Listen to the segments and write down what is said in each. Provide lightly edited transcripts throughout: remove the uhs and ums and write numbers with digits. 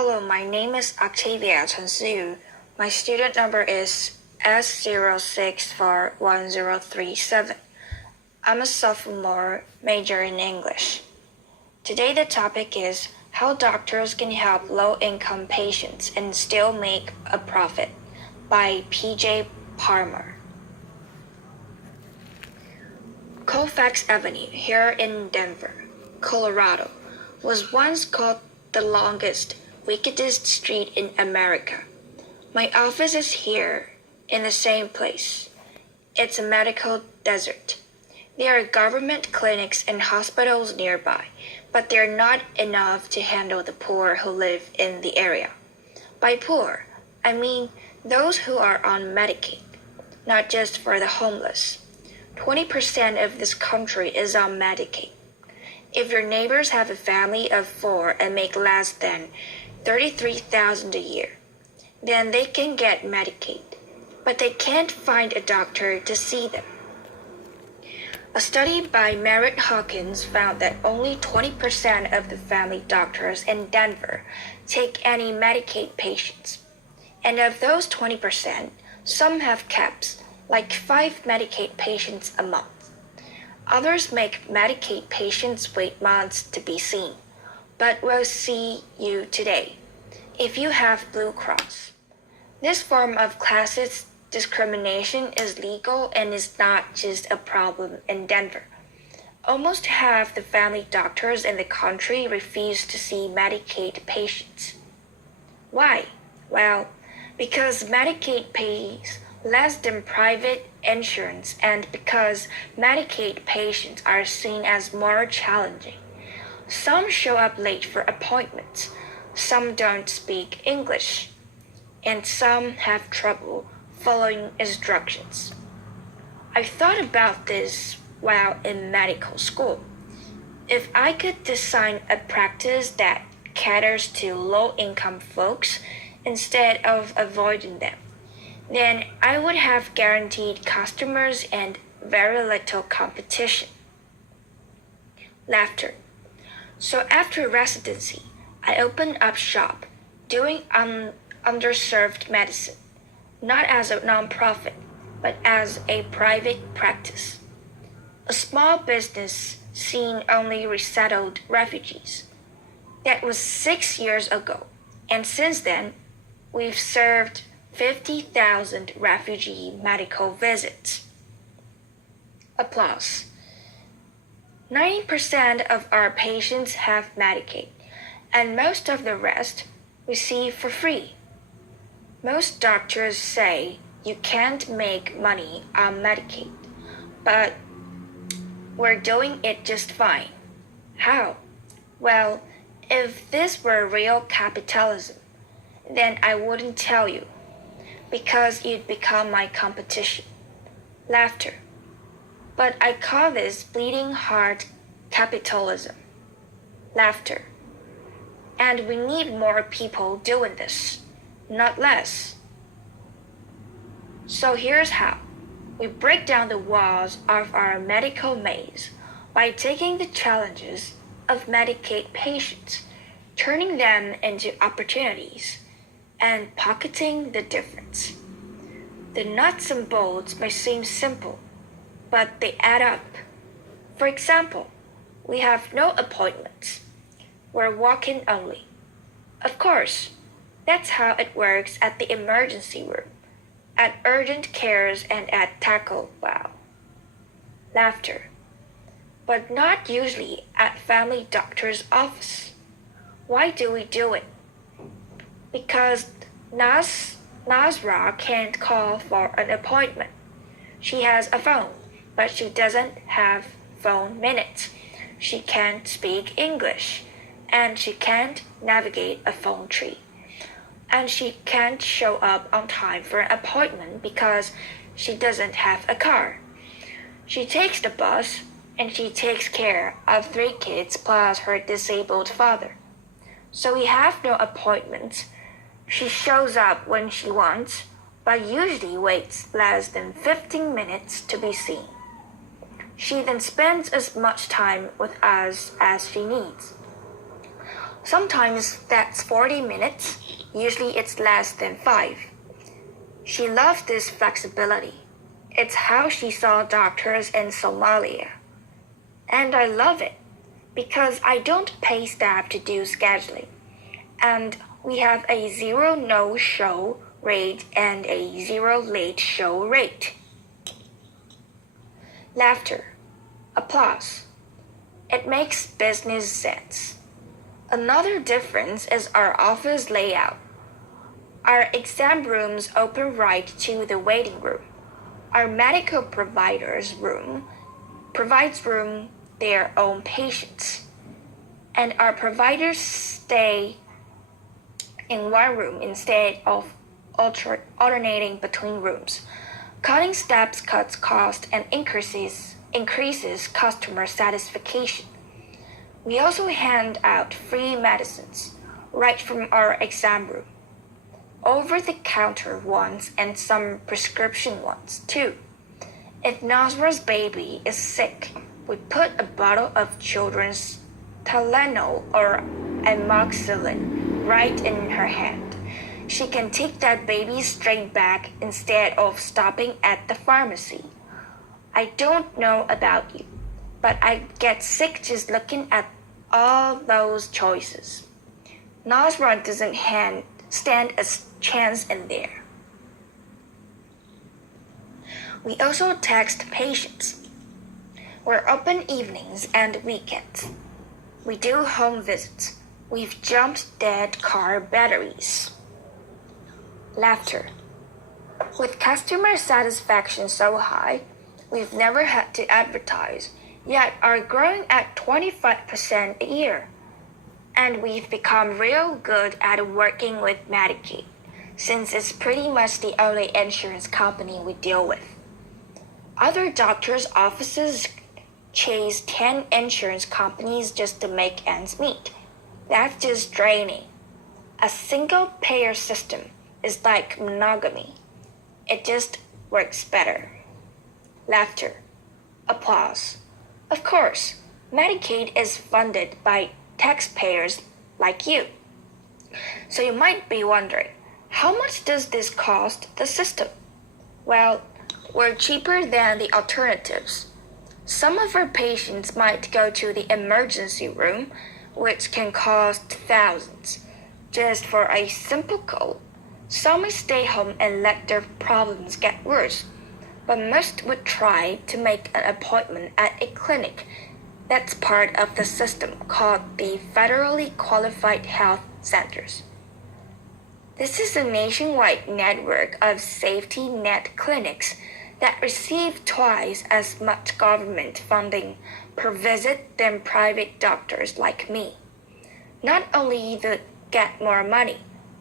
Hello, my name is Octavia Chen Siyu. My student number is S064137. I'm a sophomore, major in English. Today the topic is how doctors can help low-income patients and still make a profit by P.J. Parmer. Colfax Avenue here in Denver, Colorado, was once called the longest, wickedest street in America. My office is here in the same place. It's a medical desert. There are government clinics and hospitals nearby, but they're not enough to handle the poor who live in the area. By poor, I mean those who are on Medicaid, not just for the homeless. 20% of this country is on Medicaid. If your neighbors have a family of 4 and make less than $33,000 a year, then they can get Medicaid, but they can't find a doctor to see them. A study by Merritt Hawkins found that only 20% of the family doctors in Denver take any Medicaid patients. And of those 20%, some have caps, like 5 Medicaid patients a month. Others make Medicaid patients wait months to be seen, but will see you today if you have Blue Cross. This form of classist discrimination is legal and is not just a problem in Denver. Almost half the family doctors in the country refuse to see Medicaid patients. Why? Well, because Medicaid pays less than private insurance and because Medicaid patients are seen as more challenging. Some show up late for appointments, some don't speak English, and some have trouble following instructions. I thought about this while in medical school. If I could design a practice that caters to low-income folks instead of avoiding them, then I would have guaranteed customers and very little competition. Laughter. So after residency, I opened up shop, doing underserved medicine, not as a nonprofit, but as a private practice. A small business seeing only resettled refugees. That was 6 years ago, and since then, we've served 50,000 refugee medical visits. Applause. 90% of our patients have Medicaid, and most of the rest receive for free. Most doctors say you can't make money on Medicaid, but we're doing it just fine. How? Well, if this were real capitalism, then I wouldn't tell you, because you'd become my competition. Laughter. But I call this bleeding heart capitalism. Laughter. And we need more people doing this, not less. So here's how. We break down the walls of our medical maze by taking the challenges of Medicaid patients, turning them into opportunities, and pocketing the difference. The nuts and bolts may seem simple, but they add up. For example, we have no appointments. We're walk-in only. Of course, that's how it works at the emergency room, at urgent cares, and at Taco Wow. Laughter. But not usually at family doctor's office. Why do we do it? Because Nasra can't call for an appointment. She has a phone, but she doesn't have phone minutes. She can't speak English, and she can't navigate a phone tree. And she can't show up on time for an appointment because she doesn't have a car. She takes the bus, and she takes care of 3 kids plus her disabled father. So we have no appointments. She shows up when she wants, but usually waits less than 15 minutes to be seen. She then spends as much time with us as she needs. Sometimes that's 40 minutes, usually it's less than 5. She loves this flexibility. It's how she saw doctors in Somalia. And I love it because I don't pay staff to do scheduling. And we have a 0 no-show rate and a 0 late show rate. Laughter. Applause. It makes business sense. Another difference is our office layout. Our exam rooms open right to the waiting room. Our medical provider's room provides room their own patients. And our providers stay in one room instead of alternating between rooms. Cutting steps cuts cost and increases customer satisfaction. We also hand out free medicines right from our exam room, over-the-counter ones and some prescription ones too. If Nasra's baby is sick, we put a bottle of children's Tylenol or amoxicillin right in her hand. She can take that baby straight back instead of stopping at the pharmacy. I don't know about you, but I get sick just looking at all those choices. Nasra doesn't stand a chance in there. We also text patients. We're open evenings and weekends. We do home visits. We've jumped dead car batteries. Laughter. With customer satisfaction so high, we've never had to advertise, yet are growing at 25% a year. And we've become real good at working with Medicaid, since it's pretty much the only insurance company we deal with. Other doctors' offices chase 10 insurance companies just to make ends meet. That's just draining. A single payer system is like monogamy. It just works better. Laughter. Applause. Of course, Medicaid is funded by taxpayers like you. So you might be wondering, how much does this cost the system? Well, we're cheaper than the alternatives. Some of our patients might go to the emergency room, which can cost thousands, just for a simple cold. Some may stay home and let their problems get worse, but most would try to make an appointment at a clinic that's part of the system called the Federally Qualified Health Centers. This is a nationwide network of safety net clinics that receive twice as much government funding per visit than private doctors like me. Not only do they get more money,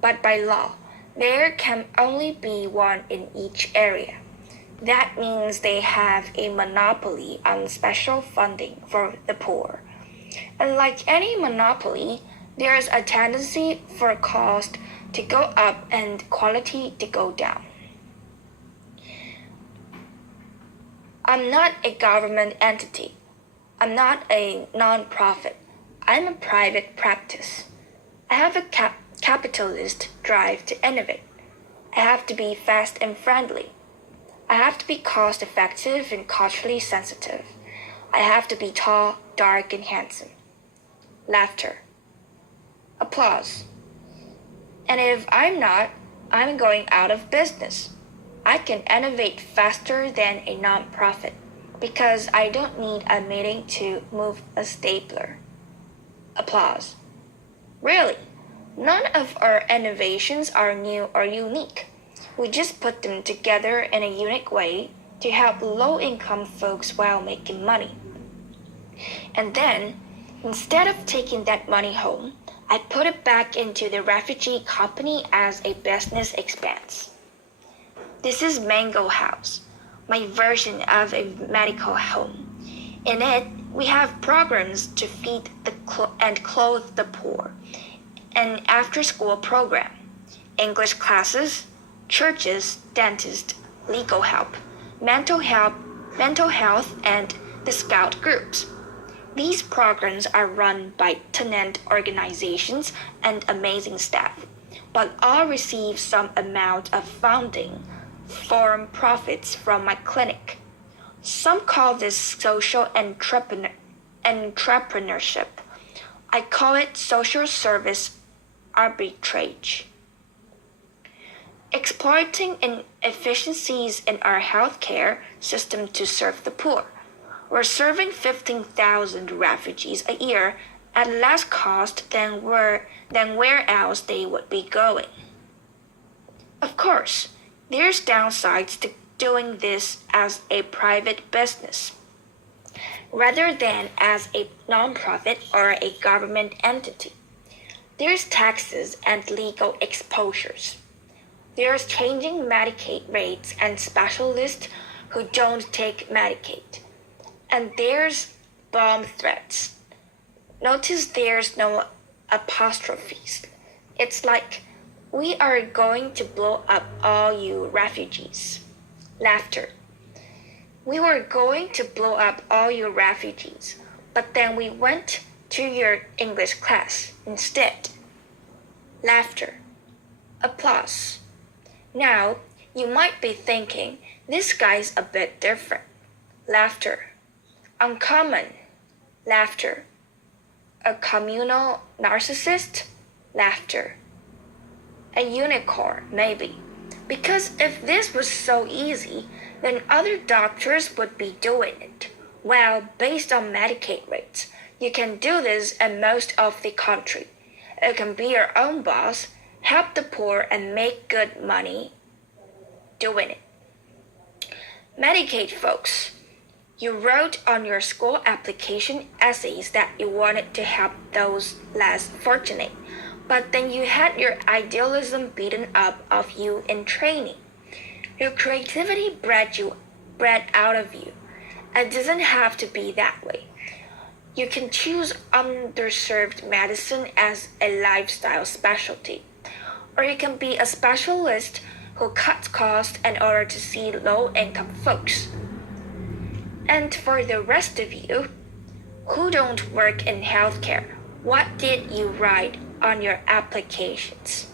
but by law, there can only be one in each area. That means they have a monopoly on special funding for the poor. And like any monopoly, there's a tendency for cost to go up and quality to go down. I'm not a government entity. I'm not a non-profit. I'm a private practice. I have a capitalist drive to innovate. I have to be fast and friendly. I have to be cost-effective and culturally sensitive. I have to be tall, dark, and handsome. Laughter. Applause. And if I'm not, I'm going out of business. I can innovate faster than a non-profit because I don't need a meeting to move a stapler. Applause. Really? None of our innovations are new or unique. We just put them together in a unique way to help low-income folks while making money. And then, instead of taking that money home, I put it back into the refugee company as a business expense. This is Mango House, my version of a medical home. In it, we have programs to feed and clothe the poor, an after-school program, English classes, churches, dentists, legal help, mental health, and the scout groups. These programs are run by tenant organizations and amazing staff, but all receive some amount of funding from profits from my clinic. Some call this social entrepreneurship. I call it social service arbitrage. Exploiting inefficiencies in our healthcare system to serve the poor. We're serving 15,000 refugees a year at less cost than where else they would be going. Of course, there's downsides to doing this as a private business, rather than as a nonprofit or a government entity. There's taxes and legal exposures. There's changing Medicaid rates and specialists who don't take Medicaid. And there's bomb threats. Notice there's no apostrophes. It's like, we are going to blow up all you refugees. Laughter. We were going to blow up all you refugees, but then we went to your English class instead. Laughter. Applause. Now, you might be thinking, this guy's a bit different. Laughter. Uncommon. Laughter. A communal narcissist? Laughter. A unicorn, maybe. Because if this was so easy, then other doctors would be doing it. Well, based on Medicaid rates, you can do this in most of the country. You can be your own boss, help the poor, and make good money doing it. Medicaid folks, you wrote on your school application essays that you wanted to help those less fortunate, but then you had your idealism beaten up of you in training. Your creativity bred out of you. It doesn't have to be that way. You can choose underserved medicine as a lifestyle specialty, or you can be a specialist who cuts costs in order to see low-income folks. And for the rest of you, who don't work in healthcare, what did you write on your applications?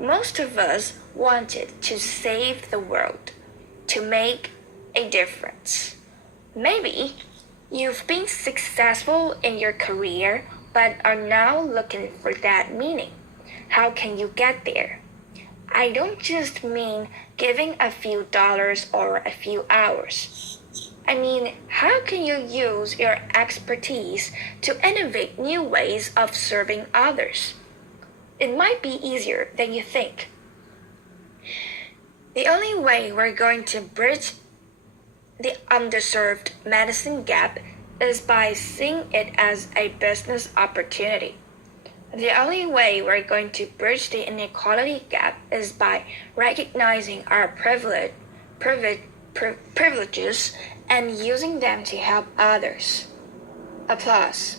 Most of us wanted to save the world, to make a difference. Maybe you've been successful in your career, but are now looking for that meaning. How can you get there? I don't just mean giving a few dollars or a few hours. I mean, how can you use your expertise to innovate new ways of serving others? It might be easier than you think. The only way we're going to bridge the underserved medicine gap is by seeing it as a business opportunity. The only way we're going to bridge the inequality gap is by recognizing our privileges and using them to help others. Applause.